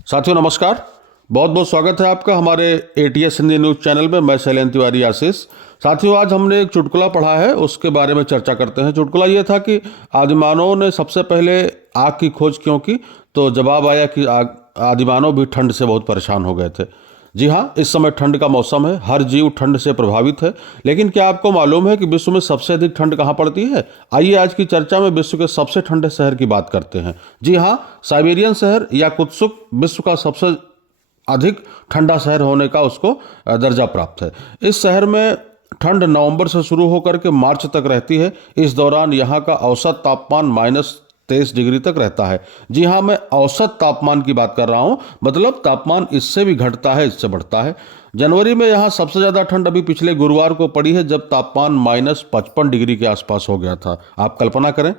साथियों नमस्कार। बहुत बहुत स्वागत है आपका हमारे एटीएस हिंदी न्यूज़ चैनल में। मैं शैलेंद्र तिवारी आशीष। साथियों आज हमने एक चुटकुला पढ़ा है, उसके बारे में चर्चा करते हैं। चुटकुला ये था कि आदिमानव ने सबसे पहले आग की खोज क्यों की। तो जवाब आया कि आदिमानव भी ठंड से बहुत परेशान हो गए थे। जी हाँ, इस समय ठंड का मौसम है, हर जीव ठंड से प्रभावित है। लेकिन क्या आपको मालूम है कि विश्व में सबसे अधिक ठंड कहाँ पड़ती है? आइए आज की चर्चा में विश्व के सबसे ठंडे शहर की बात करते हैं। जी हाँ, साइबेरियन शहर याकुत्सुक विश्व का सबसे अधिक ठंडा शहर होने का उसको दर्जा प्राप्त है। इस शहर में ठंड नवंबर से शुरू होकर के मार्च तक रहती है। इस दौरान यहाँ का औसत तापमान -23 डिग्री तक रहता है। जी हाँ, मैं औसत तापमान की बात कर रहा हूँ, मतलब तापमान इससे भी घटता है, इससे बढ़ता है। जनवरी में यहाँ सबसे ज़्यादा ठंड अभी पिछले गुरुवार को पड़ी है, जब तापमान -55 डिग्री के आसपास हो गया था। आप कल्पना करें,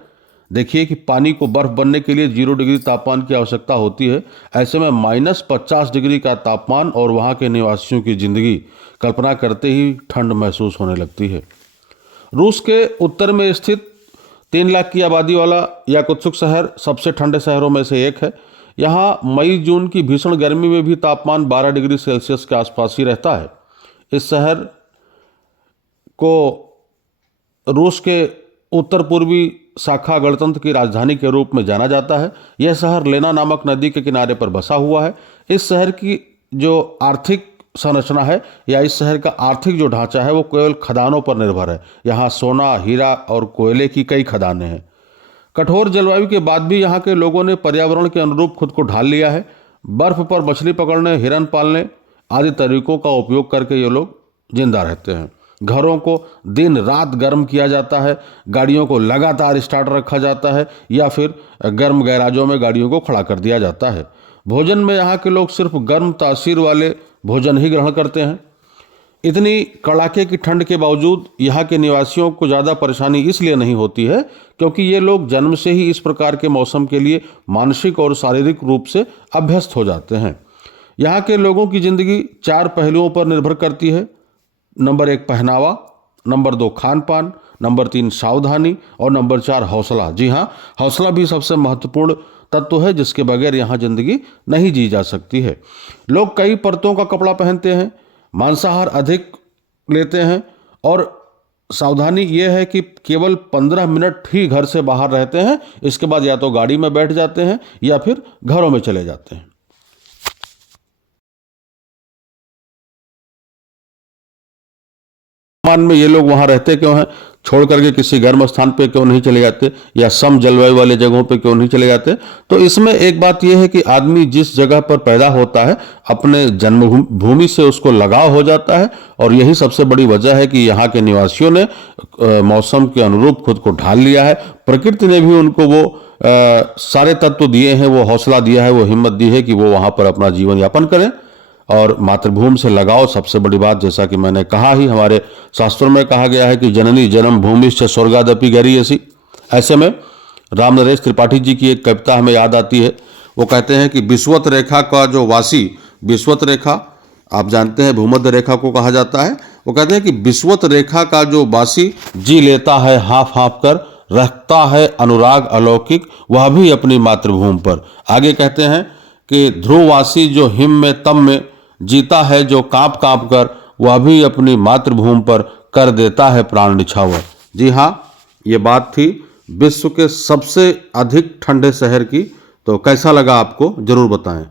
देखिए कि पानी को बर्फ बनने के लिए 0 डिग्री तापमान की आवश्यकता होती है। ऐसे में -50 डिग्री का तापमान और वहाँ के निवासियों की जिंदगी कल्पना करते ही ठंड महसूस होने लगती है। रूस के उत्तर में स्थित 3 लाख की आबादी वाला याकुत्सुक शहर सबसे ठंडे शहरों में से एक है। यहाँ मई जून की भीषण गर्मी में भी तापमान 12 डिग्री सेल्सियस के आसपास ही रहता है। इस शहर को रूस के उत्तर पूर्वी शाखा गणतंत्र की राजधानी के रूप में जाना जाता है। यह शहर लेना नामक नदी के किनारे पर बसा हुआ है। इस शहर की जो आर्थिक संरचना है या इस शहर का आर्थिक जो ढांचा है वो केवल खदानों पर निर्भर है। यहाँ सोना, हीरा और कोयले की कई खदानें हैं। कठोर जलवायु के बाद भी यहाँ के लोगों ने पर्यावरण के अनुरूप खुद को ढाल लिया है। बर्फ पर मछली पकड़ने, हिरन पालने आदि तरीकों का उपयोग करके ये लोग जिंदा रहते हैं। घरों को दिन रात गर्म किया जाता है, गाड़ियों को लगातार स्टार्ट रखा जाता है या फिर गर्म गैराजों में गाड़ियों को खड़ा कर दिया जाता है। भोजन में यहाँ के लोग सिर्फ गर्म तासीर वाले भोजन ही ग्रहण करते हैं। इतनी कड़ाके की ठंड के बावजूद यहाँ के निवासियों को ज़्यादा परेशानी इसलिए नहीं होती है क्योंकि ये लोग जन्म से ही इस प्रकार के मौसम के लिए मानसिक और शारीरिक रूप से अभ्यस्त हो जाते हैं। यहाँ के लोगों की जिंदगी 4 पहलुओं पर निर्भर करती है। नंबर 1 पहनावा, नंबर 2 खान पान, नंबर 3 सावधानी और नंबर 4 हौसला। जी हाँ, हौसला भी सबसे महत्वपूर्ण तत्व है जिसके बगैर यहाँ जिंदगी नहीं जी जा सकती है। लोग कई परतों का कपड़ा पहनते हैं, मांसाहार अधिक लेते हैं और सावधानी यह है कि केवल 15 मिनट ही घर से बाहर रहते हैं। इसके बाद या तो गाड़ी में बैठ जाते हैं या फिर घरों में चले जाते हैं। मान में ये लोग वहां रहते क्यों हैं? छोड़ करके किसी गर्म स्थान पे क्यों नहीं चले जाते या सम जलवायु वाले जगहों पे क्यों नहीं चले जाते? तो इसमें एक बात यह है कि आदमी जिस जगह पर पैदा होता है अपने जन्मभूमि से उसको लगाव हो जाता है और यही सबसे बड़ी वजह है कि यहाँ के निवासियों ने मौसम के अनुरूप खुद को ढाल लिया है। प्रकृति ने भी उनको वो सारे तत्व दिए हैं, वो हौसला दिया है, वो हिम्मत दी है कि वो वहाँ पर अपना जीवन यापन करें। और मातृभूमि से लगाओ सबसे बड़ी बात, जैसा कि मैंने कहा ही, हमारे शास्त्रों में कहा गया है कि जननी जन्म भूमिश्च स्वर्गादपि गरीयसी। ऐसे में राम नरेश त्रिपाठी जी की एक कविता हमें याद आती है। वो कहते हैं कि विषुवत रेखा का जो वासी, विषुवत रेखा आप जानते हैं भूमध्य रेखा को कहा जाता है। वो कहते हैं कि विषुवत रेखा का जो वासी जी लेता है हाँफ हाँफ कर, रखता है अनुराग अलौकिक वह भी अपनी मातृभूमि पर। आगे कहते हैं कि ध्रुववासी जो हिम में तम में जीता है, जो कांप कांप कर वह भी अपनी मातृभूमि पर कर देता है प्राण निछावर। जी हाँ, ये बात थी विश्व के सबसे अधिक ठंडे शहर की। तो कैसा लगा आपको जरूर बताएं।